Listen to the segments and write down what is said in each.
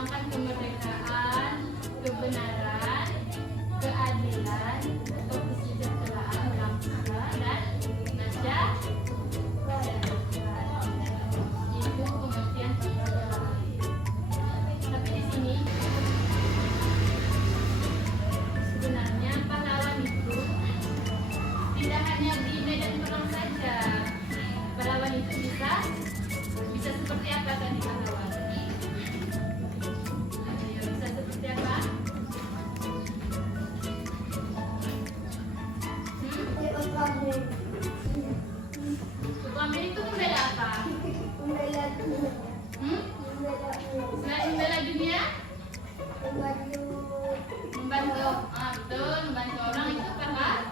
memperjuangkan kemerdekaan, kebenaran, keadilan, atau kesejahteraan bangsa dan masyarakat. Itu pengertian pahlawan. Tapi di sini sebenarnya pahlawan itu tidak hanya di medan perang saja. Pahlawan itu bisa seperti apa tadi pahlawan? Ayo, bisa seperti apa? Sukamen itu membela apa? Membela dunia. Selain membela dunia? Membantu. Betul, membantu orang itu pahlawan.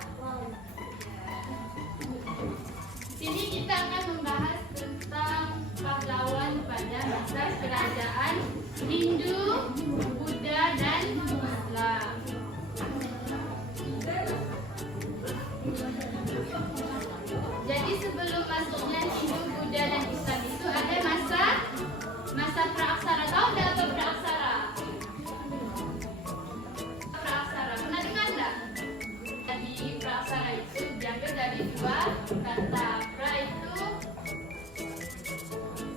Sini kita akan membahas tentang pahlawan pada masa kerajaan Hindu, Buddha, dan Islam. Jadi sebelum masuknya Hindu, Buddha, dan Islam itu ada masa praaksara. Tahu nggak apa praaksara? Praaksara, pernah dengar nggak? Jadi praaksara itu diambil dari dua kata. Pra itu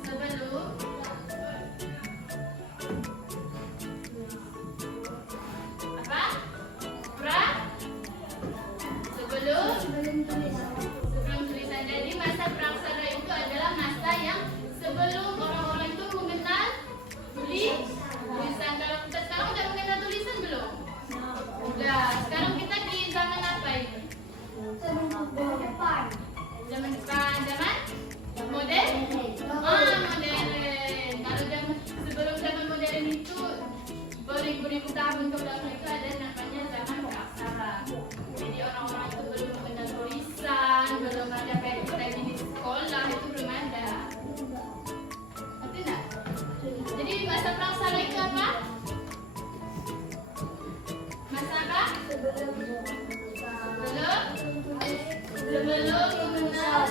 sebelum, apa? Pra sebelum tulisan. Jadi masa praaksara itu adalah masa yang sebelum orang-orang itu mengenal tulisan. Kalau kita sekarang udah mengenal tulisan belum? Udah. Sekarang kita di zaman apa ini? Zaman depan. Zaman modern? Modern. Kalau sebelum zaman modern itu beribu-ribu tahun ke belakang itu ada namanya zaman praaksara. Jadi orang-orang itu belum mengenal tulisan, belum ada kayak kita di sekolah, itu belum ada. Ngerti nggak? Jadi masa praaksara itu apa? Masa apa? Sebelum mengenal tulisan.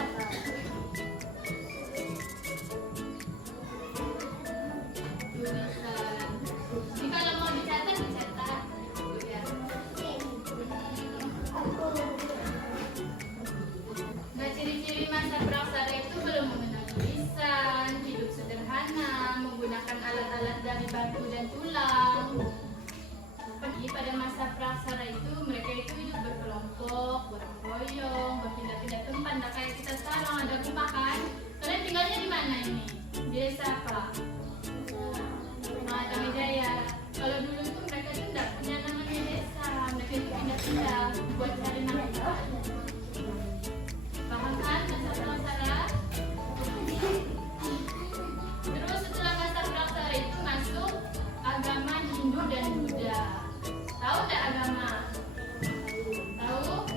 Jadi kalau mau dicatat. Ya. Nah, ciri-ciri masa praaksara itu belum mengenal tulisan, hidup sederhana, menggunakan alat-alat dari batu dan tulang. Pada masa praaksara itu mereka itu hidup berkelompok, berroyong, berpindah-pindah tempat. Nah, kayak kita sekarang ada rumah kan? Kalian tinggalnya di mana ini? Di desa apa? Damai Jaya. Kalau dulu itu mereka itu tidak punya namanya desa, mereka itu pindah-pindah buat cari nafkah. Paham kan masa praaksara? Terus setelah masa praaksara itu masuk agama Hindu dan Buddha. Tahu nggak agama? Tahu?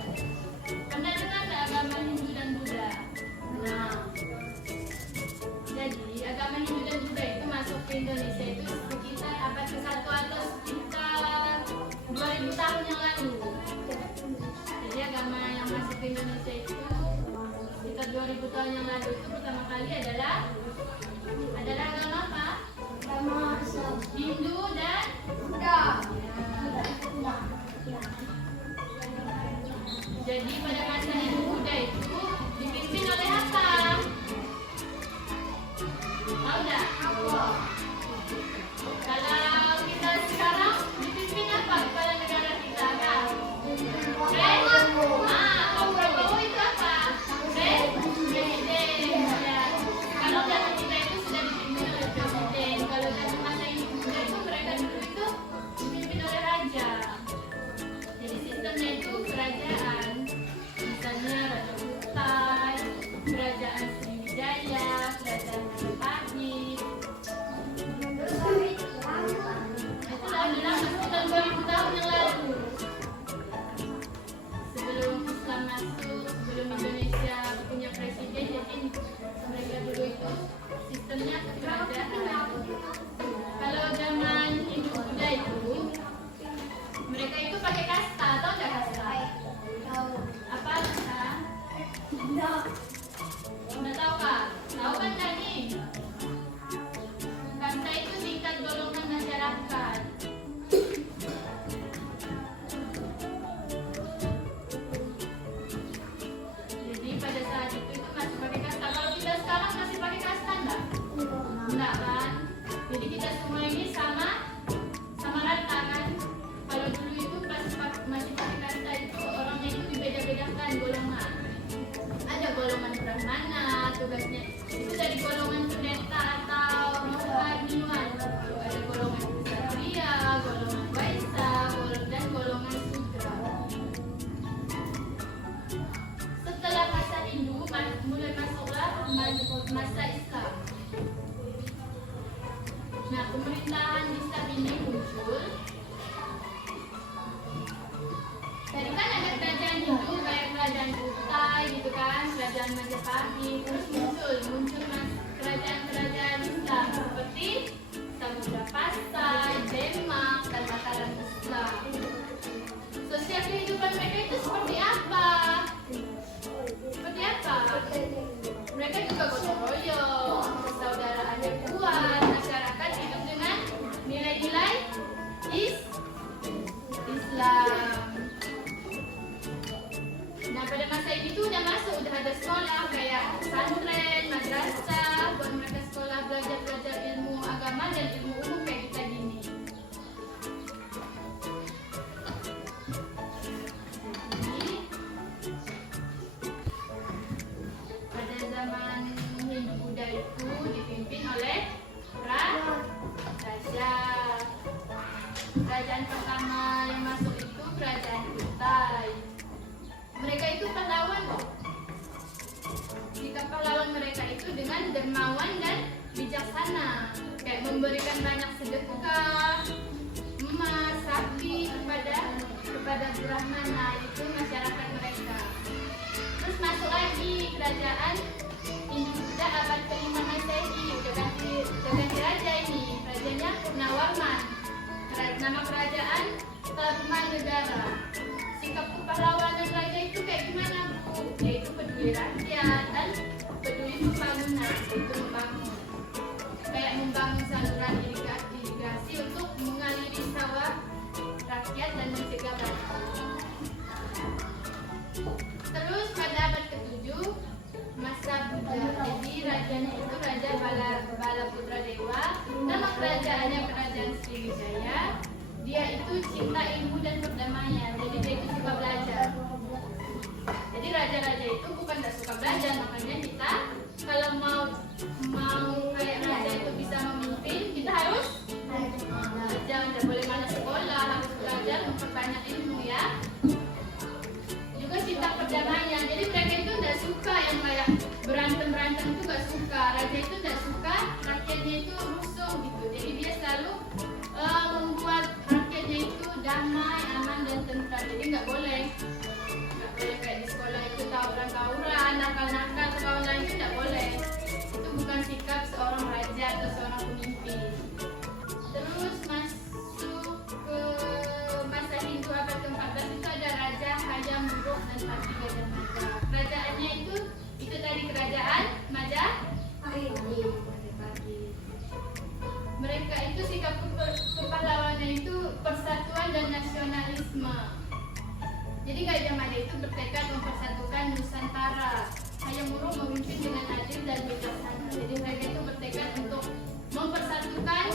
Pernah dengar nggak agama Hindu dan Buddha? Nah, jadi agama Hindu dan Buddha itu masuk ke Indonesia itu sekitar abad ke-1 atau sekitar 2000 tahun yang lalu. Jadi agama yang masuk ke Indonesia itu sekitar 2000 tahun yang lalu itu pertama kali adalah agama apa? Agama Hindu dan Buddha. Jadi pada masa Hindu Buddha itu dipimpin oleh apa? Tahu nggak? Kalau kita sekarang dipimpin apa kepala negara kita? Pak Prabowo itu apa? Presiden. Ya. Kalau zaman kita itu sudah dipimpin oleh presiden. Kalau zaman masa Hindu Buddha itu mereka dulu itu dipimpin oleh raja. Jadi sistemnya itu kerajaan. Misalnya Raja Kutai, Kerajaan Sriwijaya, Kerajaan Majapahit. Itu adalah sekitar 2000 tahun yang lalu. Sebelum Islam masuk, sebelum Indonesia punya presiden, jadi mereka dulu itu sistemnya kerajaan. Kalau zaman Hindu Buddha itu, mereka itu pakai kasta, atau nggak kasta? Apa kasta? Nggak tahu kak? Tahu kan tadi? Kasta itu tingkat golongan masyarakat itu dari golongan pendeta atau rohaniwan. Ada golongan Ksatria, golongan Waisa, dan golongan Sudra. Setelah masa Hindu, mulai masuklah masa Islam. Nah, pemerintahan Islam ini muncul. Tadi kan ada kerajaan Hindu, kayak kerajaan Kutai gitu kan, kerajaan Majapahit. Terus muncul kerajaan-kerajaan Islam seperti Samudra Pasai, Demak, dan Mataram Islam. Sosial kehidupan mereka itu seperti apa? Seperti apa? Mereka juga gotong royong, persaudaraan yang kuat, masyarakat hidup dengan nilai-nilai Islam. Nah, pada masa itu udah ada sekolah kayak pesantren, madrasah, buat mereka sekolah belajar ilmu agama dan ilmu umum kayak kita gini. Jadi, pada zaman Hindu Buddha itu dipimpin oleh raja. Kerajaan pertama yang masuk itu kerajaan Kutai. Mereka itu pahlawan loh. Sikap pahlawan mereka itu dengan dermawan dan bijaksana, kayak memberikan banyak sedekah, emas, sapi kepada brahmana, itu masyarakat mereka. Terus masuk lagi kerajaan Hindu Buddha abad ke-5 Masehi, udah ganti raja ini, rajanya Purnawarman. Nama kerajaan Tarumanegara. Sikap kepahlawanan raja itu kayak gimana, Bu? Yaitu peduli rakyat dan peduli pembangunan, itu membangun. Kayak membangun saluran irigasi untuk mengaliri sawah rakyat dan mencegah banjir. Terus pada abad ke-7 masa Buddha. Jadi rajanya itu Raja Balaputra Dewa. Nama kerajaannya Kerajaan Sriwijaya. Dia itu cinta ilmu dan perdamaian. Jadi dia itu suka belajar. Jadi raja-raja itu bukan tidak suka belajar, makanya kita kalau mau kayak raja itu bisa memimpin, kita harus belajar. Tidak boleh malas sekolah, harus belajar, memperbanyak ilmu ya. Juga cinta perdamaian. Jadi mereka itu tidak suka yang kayak berantem itu nggak suka. Raja itu tidak suka rakyatnya itu rusuh gitu. Jadi dia selalu membuat rakyatnya itu damai, aman dan tentram. Jadi nggak boleh kayak di sekolah itu tawuran, nakal-nakal, kawan lain itu nggak boleh. Itu bukan sikap seorang raja atau seorang pemimpin. Terus masuk ke masa Hindu abad ke-14 itu ada Raja Hayam Wuruk dan Pati Gajah Mada. Kerajaannya itu tadi kerajaan Majapahit. Mereka itu sikap kepahlawanan itu persatuan dan nasionalisme. Jadi Gajah Mada itu bertekad mempersatukan Nusantara. Hayam Wuruk memimpin dengan adil dan bijaksana. Jadi mereka itu bertekad untuk mempersatukan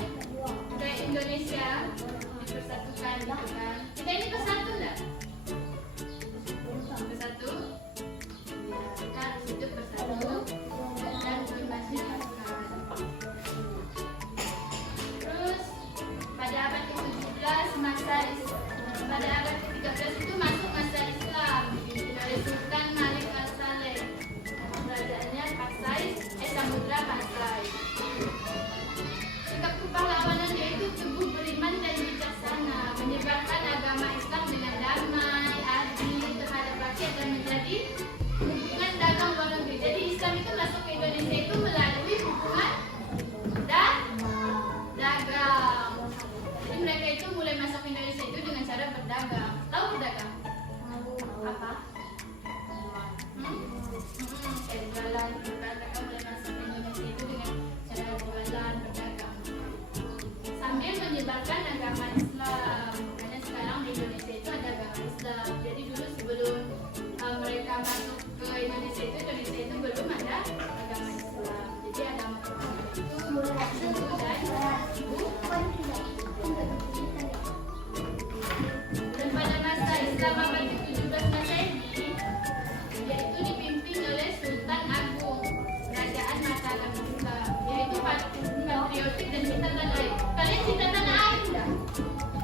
akan bangsa, yaitu patriotik dan cinta tanah air. Kalian cinta tanah air enggak?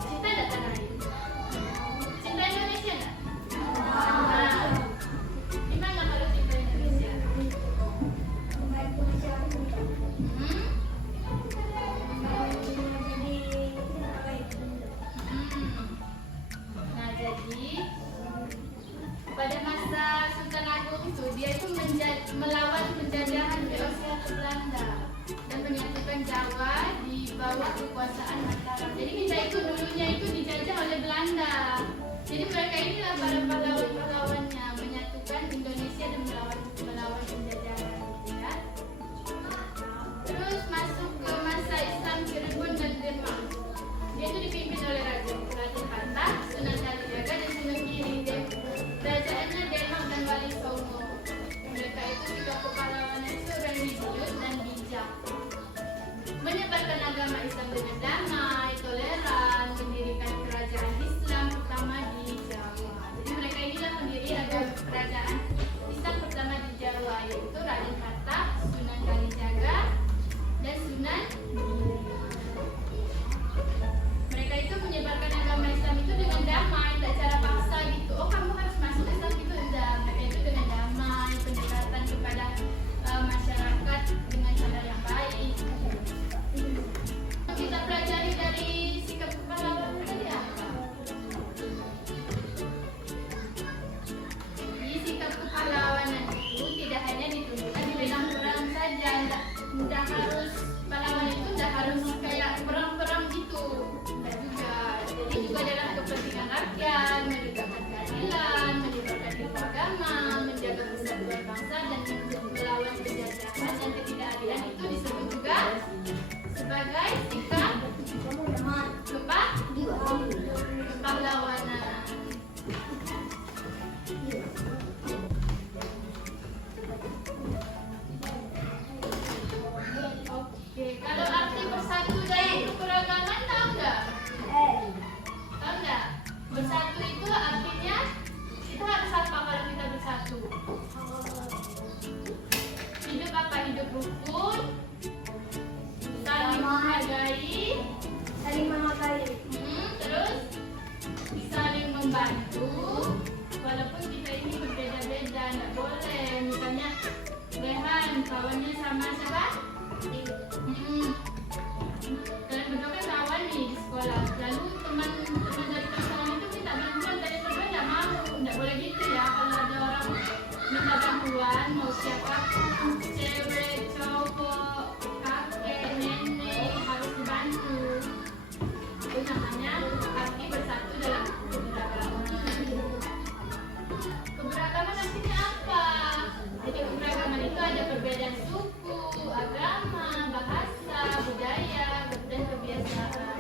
Cinta enggak tanah air? Cinta Indonesia enggak? Nah, gimana kalau cinta Indonesia? Membantu masyarakat. Hmm? Nah, jadi pada masa Sultan Agung itu dia itu melawan penjajahan VOC Belanda dan menyatukan Jawa di bawah kekuasaan Mataram. Jadi kita itu dulunya itu dijajah oleh Belanda. Jadi mereka inilah para pahlawan-pahlawannya menyatukan Indonesia dan melawan penjajahan. Ya. Terus masuk ke masa Islam Cirebon dan Demak. Dia itu dipimpin oleh Raden Patah, Sunan Kalijaga dan Sunan Giri. Kerajaannya Demak dan Wali Songo. Mereka itu juga kepahlawanan itu religius dan bijak. Menyebarkan agama Islam dengan damai, toleran, mendirikan kerajaan Islam pertama di Jawa. Jadi mereka inilah pendiri agama kerajaan Islam pertama di Jawa, yaitu Raden Patah, Sunan Kalijaga, dan Sunan Giri. Mereka itu menyebarkan agama Islam itu dengan damai, tidak cara paksa gitu. Oh, kamu harus masuk Islam gitu, enggak. Mereka itu dengan damai, pendekatan kepada masyarakat dengan cara yang baik. Kita pelajari dari sikap kepahlawanan tadi apa? Di sikap kepahlawanan itu tidak hanya ditunjukkan di bidang perang saja, tidak harus pahlawan itu tidak harus kayak perang-perang gitu. Jadi juga dalam kepentingan rakyat, menegakkan keadilan, menyebarkan ilmu agama, menjaga persatuan bangsa dan melawan penjajahan dan ketidakadilan itu disebut juga sebagai sikap kepahlawanan. Oke, kalau arti bersatu dalam keberagaman tahu nggak? Tahu nggak? Bersatu itu artinya kita harus apa kalau kita bersatu? Hidup apa? Hidup rukun, saling menghargai, terus saling membantu. Walaupun kita ini berbeda-beda, nggak boleh. Misalnya Rehan kawannya sama siapa? Kalian berdua kan kawan nih di sekolah. Lalu teman-teman dari pasangan itu minta bantuan, kalian berdua nggak mau. Nggak boleh gitu ya. Kalau ada orang minta bantuan, mau siapa, cewek, cowok, kakek, nenek, harus dibantu. Itu namanya arti bersatu dalam keberagaman. Keberagaman artinya apa? Jadi keberagaman itu ada perbedaan suku, agama, bahasa, budaya, dan kebiasaan.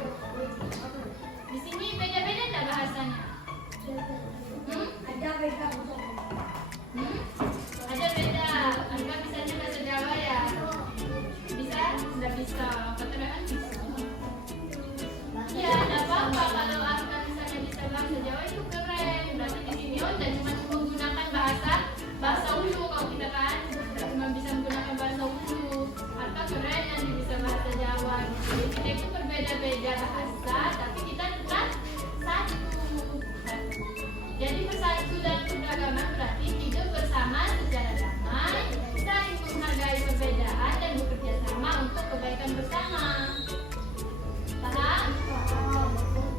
Di sini beda-beda nggak bahasanya? Ada beda. Ada beda. Anda bisanya bahasa Jawa ya? Bisa? Nggak bisa. Kata Rehan bisa. Ya, nggak apa-apa kalau Arka misalnya bisa bahasa Jawa itu keren. Berarti di sini dan cuma menggunakan bahasa Ulu kalau kita kan cuma bisa menggunakan bahasa Ulu. Arka keren yang bisa bahasa Jawa. Jadi kita itu berbeda-beda bahasa, tapi kita tetap satu. Jadi bersatu dalam keberagaman berarti hidup bersama secara damai, saling menghargai perbedaan dan bekerja sama untuk kebaikan bersama. Paham?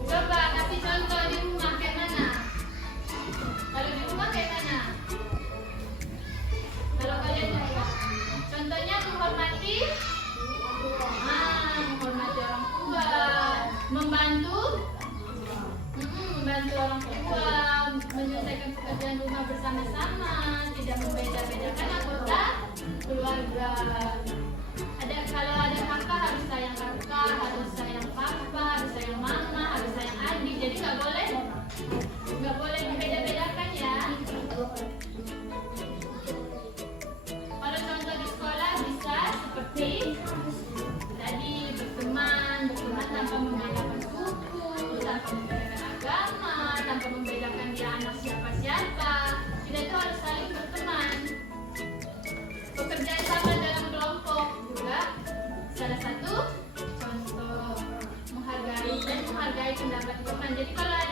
Coba kasih contoh di rumah kayak mana? Kalau di rumah kayak mana? Kalau kalian di rumah, contohnya menghormati orang tua, membantu orang tua, menyelesaikan pekerjaan rumah bersama-sama, tidak membeda-bedakan anggota keluarga. Kalau ada kakak harus sayang kakak, harus sayang papa, harus sayang mama, harus sayang adik. Jadi nggak boleh dibeda-bedakan ya. Kalau contoh di sekolah bisa seperti tadi berteman tanpa membedakan suku, tanpa membedakan agama, tanpa membedakan dia anak siapa-siapa. Kita itu harus saling berteman. Pekerjaan sama dalam kelompok. salah satu contoh menghargai pendapat teman. Jadi kalau